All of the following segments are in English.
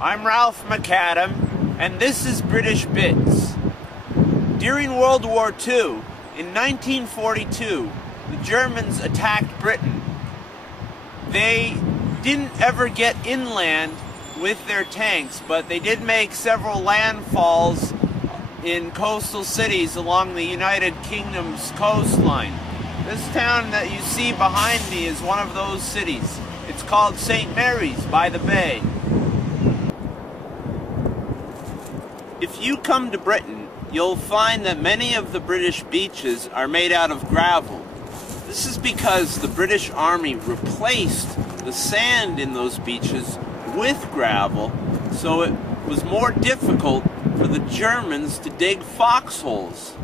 I'm Ralph McAdam, and this is British Bits. During World War II, in 1942, the Germans attacked Britain. They didn't ever get inland with their tanks, but they did make several landfalls in coastal cities along the United Kingdom's coastline. This town that you see behind me is one of those cities. It's called St. Mary's by the Bay. If you come to Britain, you'll find that many of the British beaches are made out of gravel. This is because the British Army replaced the sand in those beaches with gravel, so it was more difficult for the Germans to dig foxholes.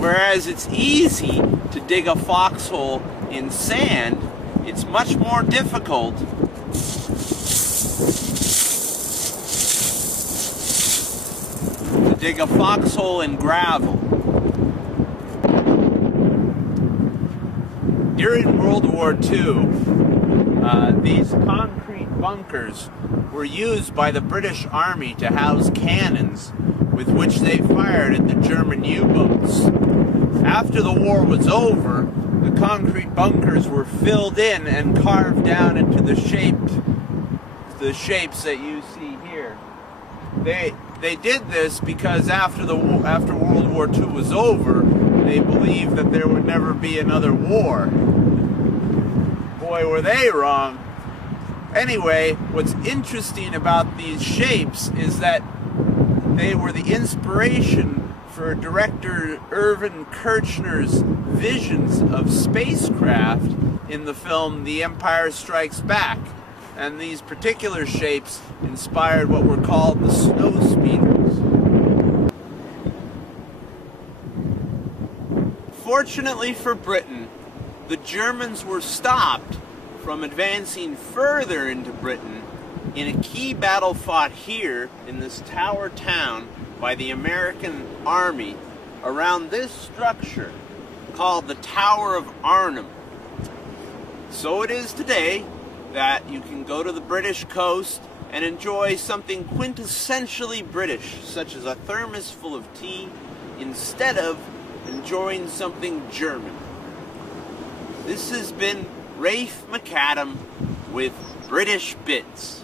Whereas it's easy to dig a foxhole in sand, it's much more difficult to dig a foxhole in gravel. During World War II, these concrete bunkers were used by the British Army to house cannons with which they fired at the German U-boats. After the war was over, the concrete bunkers were filled in and carved down into the shapes that you see here. They did this because after World War II was over, they believed that there would never be another war. Boy, were they wrong. Anyway, what's interesting about these shapes is that they were the inspiration for director Irvin Kershner's visions of spacecraft in the film The Empire Strikes Back. And these particular shapes inspired what were called the snow speeders. Fortunately for Britain, the Germans were stopped from advancing further into Britain in a key battle fought here in this tower town by the American Army around this structure called the Tower of Arnhem. So it is today that you can go to the British coast and enjoy something quintessentially British, such as a thermos full of tea, instead of enjoying something German. This has been Ralph McAdam with British Bits.